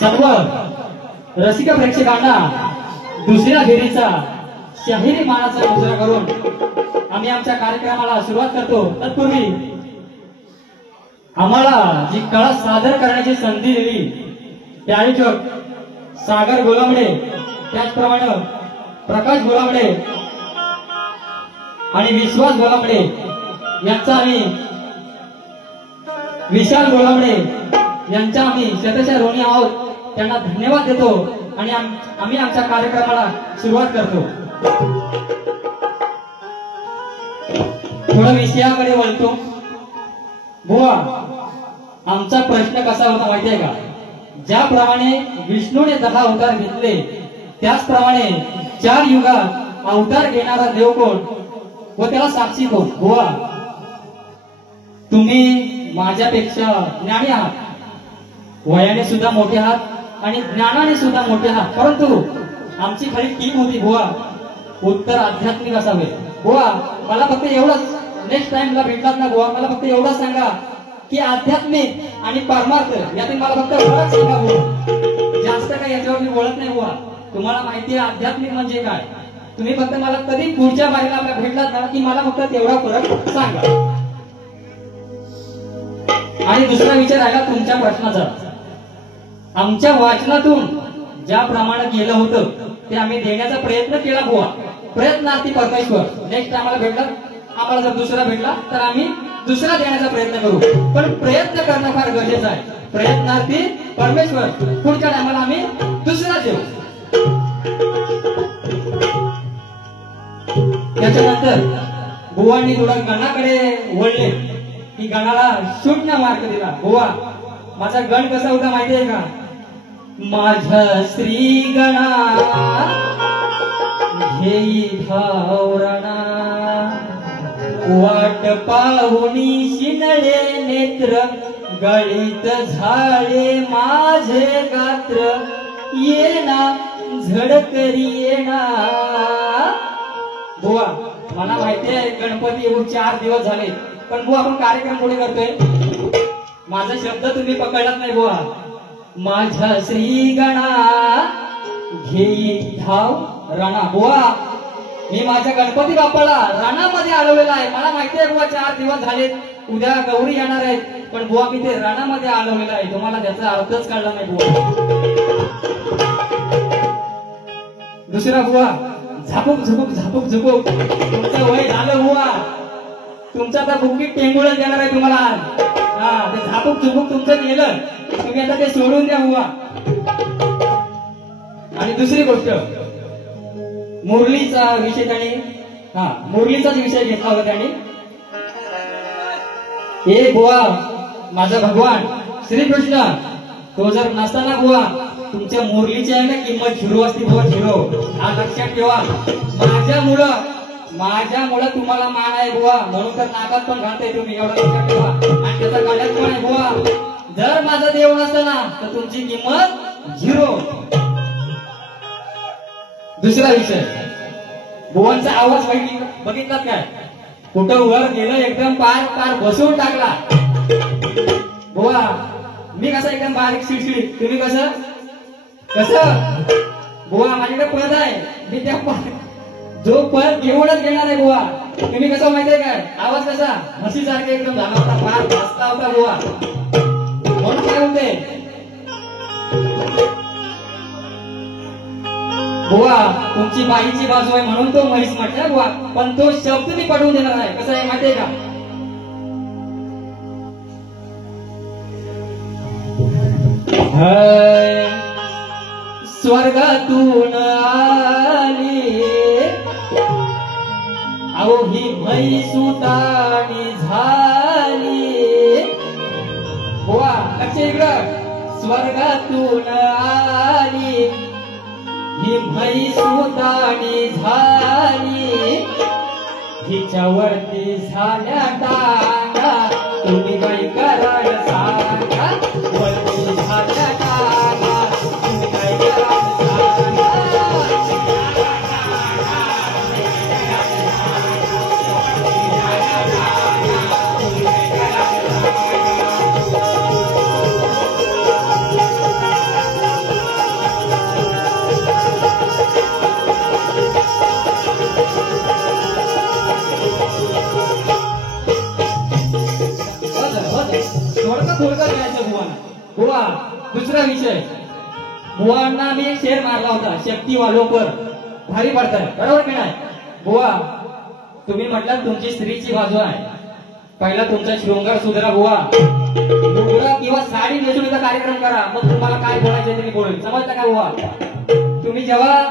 सर्व रसिक प्रेक्षकांना दुसऱ्या फेरीचा शाहिरी मानाचा मुजरा करून आम्ही आमच्या कार्यक्रमाला सुरुवात करतो। तत्पूर्वी आम्हाला जी कला सादर करण्याची संधी दिली ते आयोजक सागर गोलामडे, त्याचप्रमाणे प्रकाश गोलामडे आणि विश्वास गोलामडे यांचा आम्ही विशाल गोलामडे यांचा आम्ही शतशः ऋणी आहोत। त्यांना धन्यवाद देतो आणि आम्ही आमच्या कार्यक्रमाला सुरुवात करतो। थोडं विषयाकडे वळतो. बुवा, आमचा प्रश्न कसा होता माहितीये का? ज्याप्रमाणे विष्णूने 10 अवतार घेतले त्याचप्रमाणे 4 युगात अवतार घेणारा देव कोण व त्याला साक्षी कोण? बुवा, तुम्ही माझ्यापेक्षा ज्ञानी आहात, वयाने सुद्धा मोठे आहात आणि ज्ञानाने सुद्धा मोठे आहात, परंतु आमची खरी टीम होती बुवा, उत्तर आध्यात्मिक असावे. बुवा, मला फक्त एवढंच, नेक्स्ट टाइमला भेटलात ना बुवा, मला फक्त एवढंच सांगा की आध्यात्मिक आणि परमार्थ यातील मला फक्त फरक सांगा बुवा. जास्त काही याच्यावर मी बोलत नाही बुवा. तुम्हाला माहिती आहे आध्यात्मिक म्हणजे काय. तुम्ही फक्त मला कधी पुढच्या बारीला आपल्या भेटलात ना की मला फक्त तेवढा फरक सांगा. आणि दुसरा विचार आला तुमच्या प्रश्नाचा. आमच्या वाचनातून ज्याप्रमाणे केलं होतं ते आम्ही देण्याचा प्रयत्न केला बुवा. प्रयत्नार्थी परमेश्वर. नेक्स्ट आम्हाला भेटला, आम्हाला जर दुसरा भेटला तर आम्ही दुसरा देण्याचा प्रयत्न करू, पण प्रयत्न करणं फार गरजेचं आहे. प्रयत्नार्थी परमेश्वर. पुढच्या टायमाला आम्ही दुसरा देऊ. त्याच्यानंतर बुवांनी थोडा गणाकडे वळले की गणाला 0 मार्क दिला. बुवा, माझा गण कसा होता माहितीये का? माझ्या श्री गणा घेई धावरणा, वाट पाहुनी शिनळे नेत्र, गळीत झाले माझे गात्र, येना झडकरी येना. बुवा, मला माहितीये गणपती येऊन 4 दिवस झाले, पण बुवा आपण कार्यक्रम पुढे करतोय. माझा शब्द तुम्ही पकडलात नाही बुवा. माझ्या श्री गणा घेई धाव रणा. बुवा, मी माझ्या गणपती बाप्पाला रणामध्ये आळवलेला आहे. मला माहिती आहे बुवा 4 दिवस झाले, उद्या गौरी येणार आहेत, पण बुवा मी ते रणामध्ये आळवलेलं आहे. तुम्हाला त्याचा अर्थच कळला नाही बुवा. दुसरा बुवा, झापूक झुपूक झापूक झुपूक. तुमचं वय झालं बुवा, तुमचं आता बुकीट टेंगुळच देणार आहे तुम्हाला. हा, ते झापूक झुपूक तुमचं गेलं, तुम्ही आता ते सोडून द्या बुवा. आणि दुसरी गोष्ट, मुरलीचा विषय त्यांनी, मुरलीचाच विषय घेतला होता त्यांनी. हे बुवा, माझा भगवान श्रीकृष्ण तो जर नसताना बुवा तुमच्या मुरलीची आहे ना किंमत 0 असती बुवा, 0. हा लक्षात ठेवा. माझ्यामुळं तुम्हाला मान आहे बुवा, म्हणून तर नाकात पण घालताय तुम्ही, एवढं लक्षात ठेवा. आणि त्याचा गळ्यात पण आहे बुवा. जर माझा देव नसताना तर तुमची किंमत 0. दुसरा विषय, बुवांचा आवाज बघितलात काय? कुठं वर गेलं एकदम पार बसवून टाकला. बुवा, मी कसं एकदम बारीक शिडशिडीत, तुम्ही कसं बुवा माझ्याकडे पद आहे, मी त्या जो पद घेऊनच घेणार आहे बुवा. तुम्ही कसं माहितीये काय? आवाज कसा म्हशीसारखा एकदम झाला होता, फार बसला होता बुवा. म्हणून काय होते बुवा, तुमची बाईची बाजू आहे म्हणून तो म्हैस म्हटला बुवा, पण तो शब्द मी पटवून देणार नाही. कसं आहे माहितीये का? स्वर्गातून आली अहो ही म्हैस उताणी झाली. बुवा लक्ष इकडं, स्वर्गातून आली ही म्हैस उताणी झाली, हिच्यावरती झाल्या टांगा, तुम्ही काय कराल सांगा, वरती झाल्या टांगा, तुम्ही काय कराल सांगा. बुवा दुसरा विषय, बुवांना मी एक शेर मारला होता, शक्ती वालोपर भारी पडताय, बरोबर की नाही? बुवा तुम्ही म्हटलं तुमची स्त्रीची बाजू आहे, पहिला तुमचा शृंगार सुधारा बुवा. मुगडा किंवा साडी नेसवण्याचा कार्यक्रम करा, मग तुम्हाला काय बोलायचं ते मी बोलेल. समजलं का बुवा? तुम्ही जेव्हा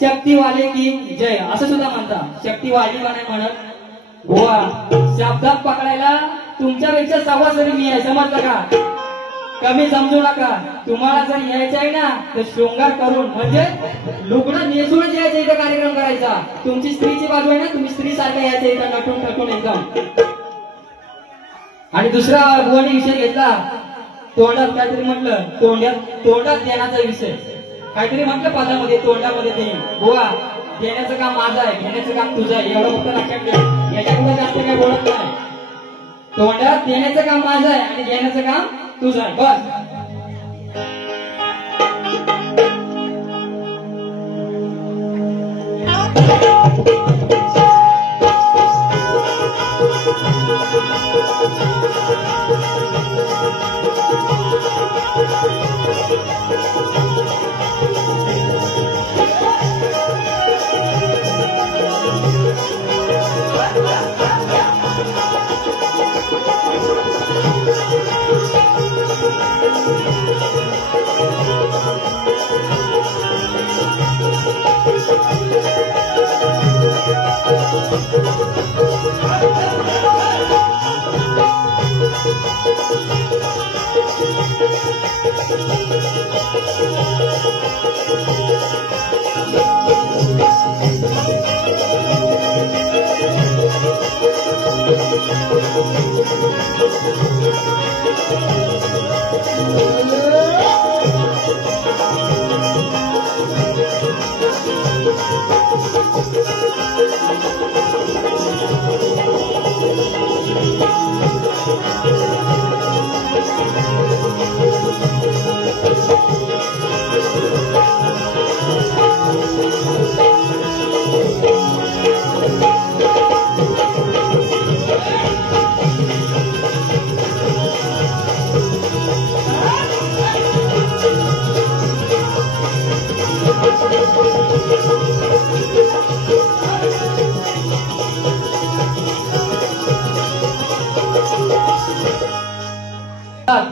शक्तीवाले की जय असं सुद्धा म्हणता, शक्तीवाली नाही म्हणत, बुवा शब्दात पकडायला तुमच्यापेक्षा सव्वासरी मी आहे, समजलं का? कमी समजू नका. तुम्हाला जर यायचं आहे ना तर शृंगार करून म्हणजे लुगडं नेसूनच यायचं इथं कार्यक्रम करायचा. तुमची स्त्रीची बाजू आहे ना, तुम्ही स्त्री सारखं यायचं इथं नटून टटून एकदम. आणि दुसरा बुवानी विषय घेतला, तोंडात काहीतरी म्हटलं, तोंडात देण्याचा विषय काहीतरी म्हटलं पदामध्ये, तोंडामध्ये देईन. बुवा देण्याचं काम माझं आहे, घेण्याचं काम तुझं आहे, एवढं फक्त लक्षात घ्या. याच्यापुढे जास्त काही बोलत नाही. तोंडात देण्याचं काम माझं आहे आणि घेण्याचं काम तुझं आहे, बस.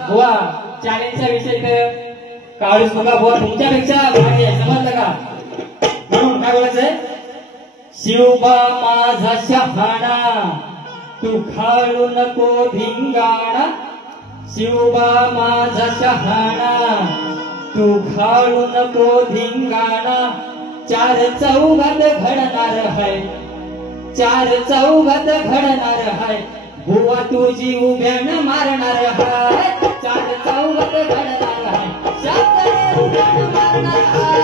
बुवा चॅलेंजचा विषय तर काळीच बघा बुवा तुमच्यापेक्षा भारी आहे, समजलं का? म्हणून काय बोलायचंय, शिवबा माझा शहाणा तू खाळू नको धिंगाणा. शिवबा माझा शहाणा तू खाळू नको धिंगाणा. चार चौघात घडणार है, चार चौघात घडणार है. बुवा तुझी उभ्यानं मारणार हाय, चार चौघात घडणार हाय. शब्दाने उभ्यानं मारणार हाय.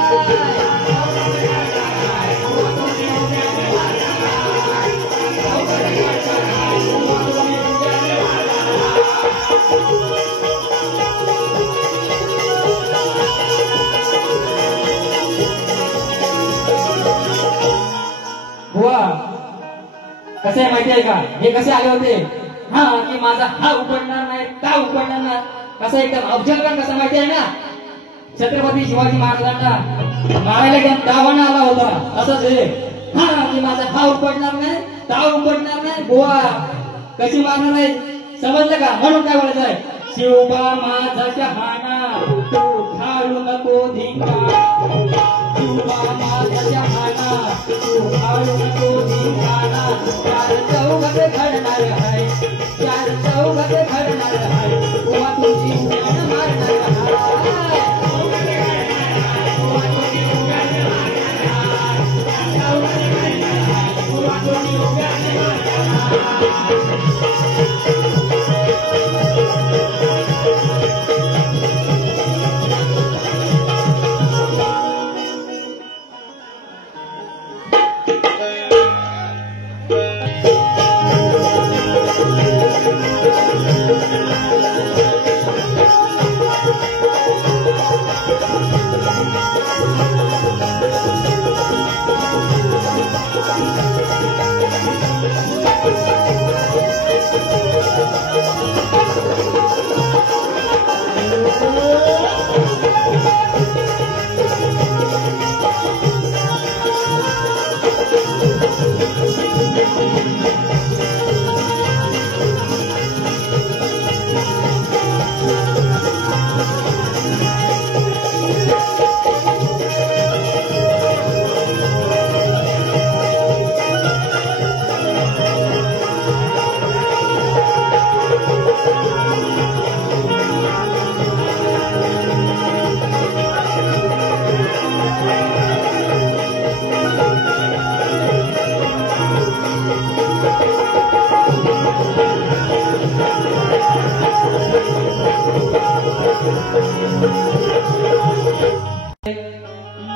बुवा कसे माहिती आहे का, हे कसे आले होते? हा की माझा हा उकडणार नाही, ता उकडणार नाही, कसं एकदम अफजल खान कसा माहिती आहे ना, छत्रपती शिवाजी महाराजांना मारायला घेऊन दावाना आला होता, असंच हे. हा की माझा हा उकडणार नाही, ता उकडणार नाही. बुवा कशी मारणार नाही, समजलं का? म्हणून काय बोलायचं आहे, शिवबा माझा शहाणा तू खाळू नको धिंगाणा. शिवबा माझा शहाणा तू खाळू नको धिंगाणा. चार चौघात घडणार आहे, चार चौघात घडणार आहे. बुवा तुझी उभ्यानं मारणार आहे.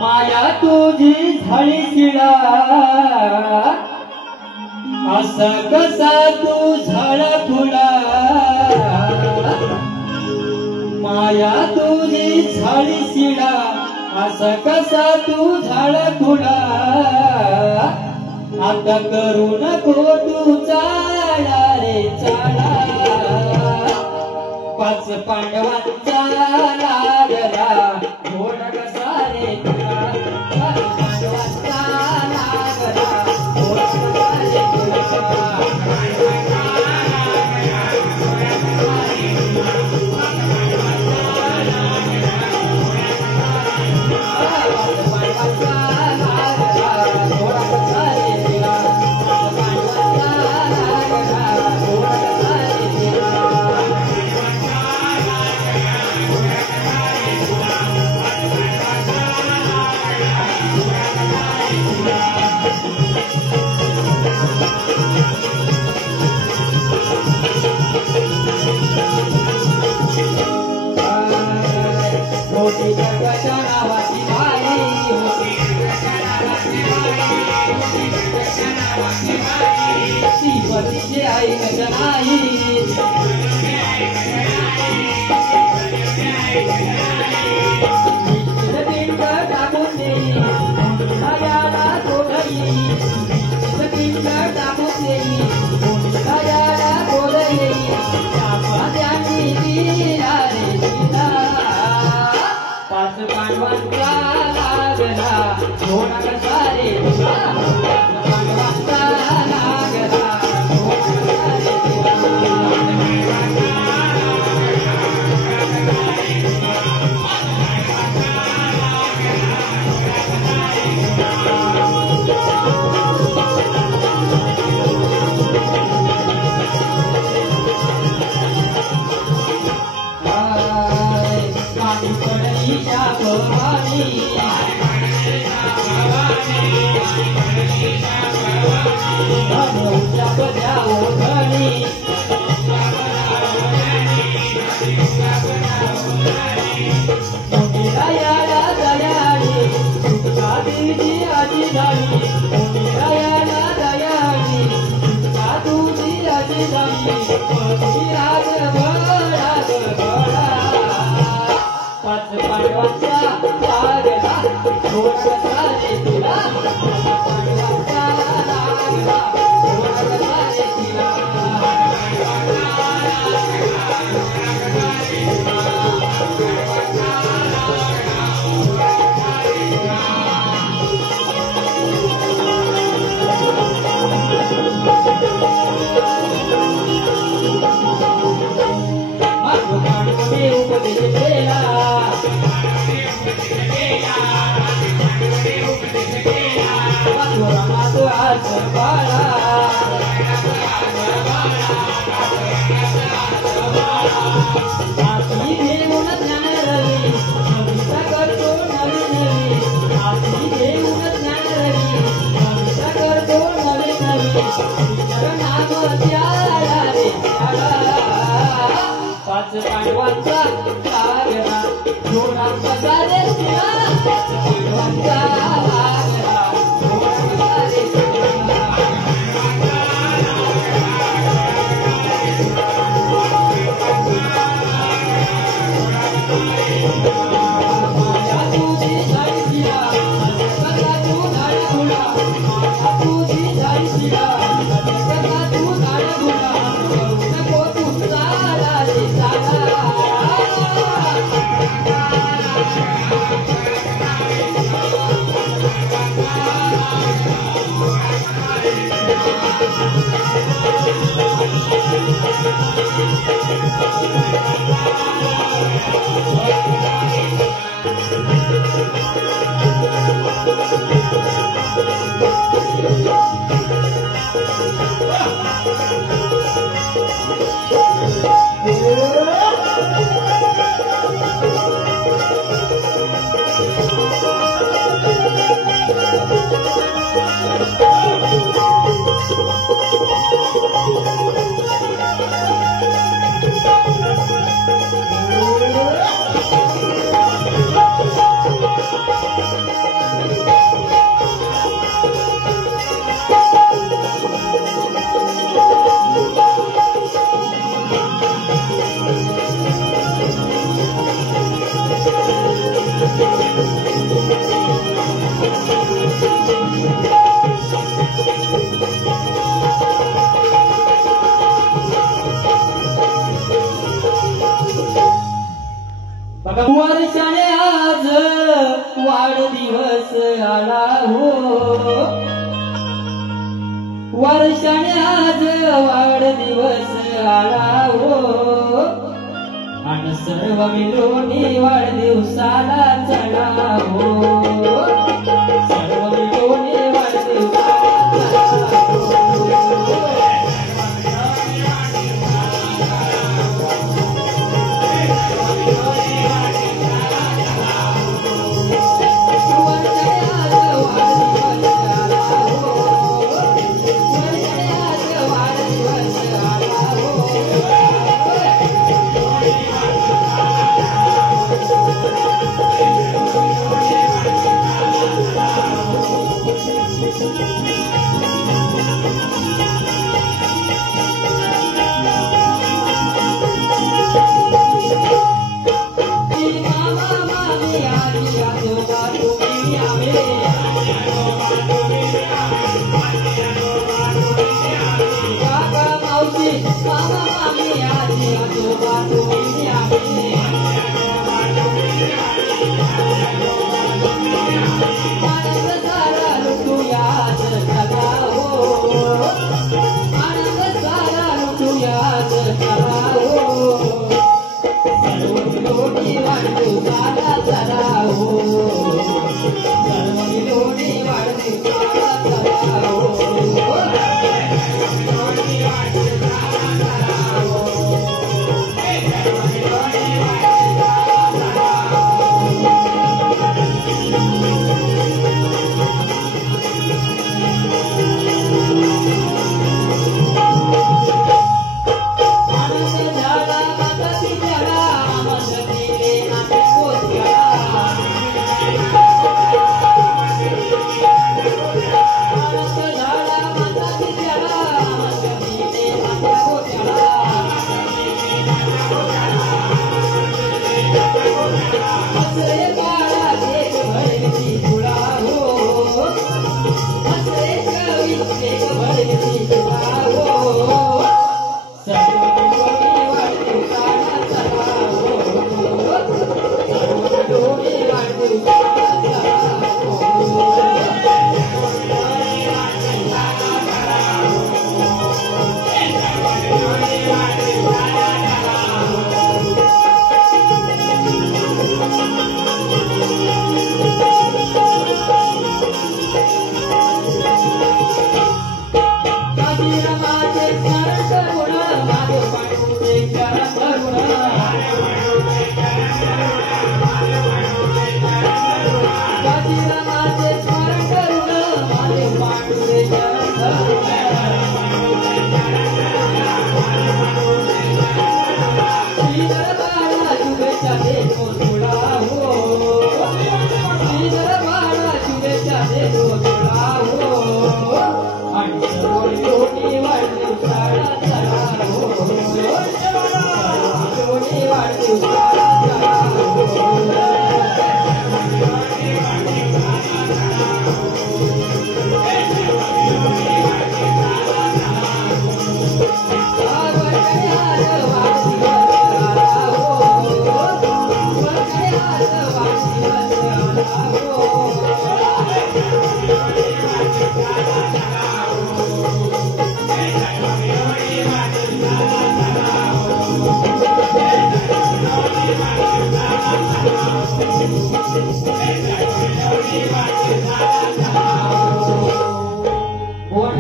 माया तुझी झाली शिळा असं कसा तू झाला खुळा माया तुझी झाली शिळा असं कसा तू झाला खुळा आता करू नको तू चाळा रे चाळा पाच पांडवांचा लागला घोडा कसा रे तुला पाच पांडवांचा लागला घोडा कसा रे तुला बघा वर्षाने आज वाढदिवस आला हो, वर्षाने आज वाढदिवस आला हो, आणि सर्व मिळून वाढदिवसाला चला हो, सर्व मिळून वाढदिवसाला चला हो.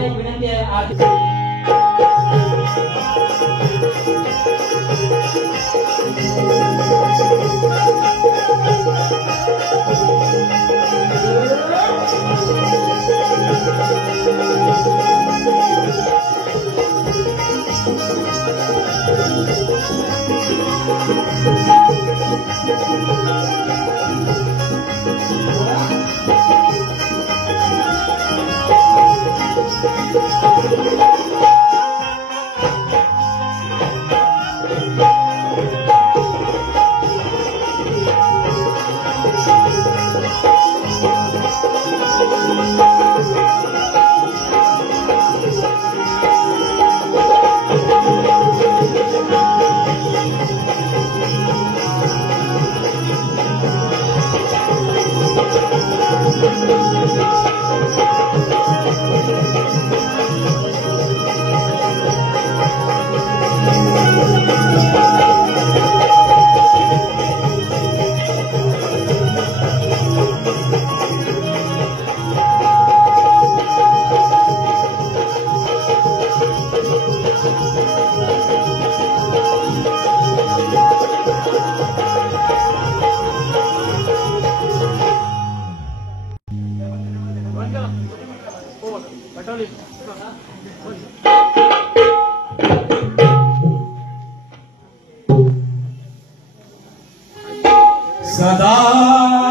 विनंती आहे आज सदा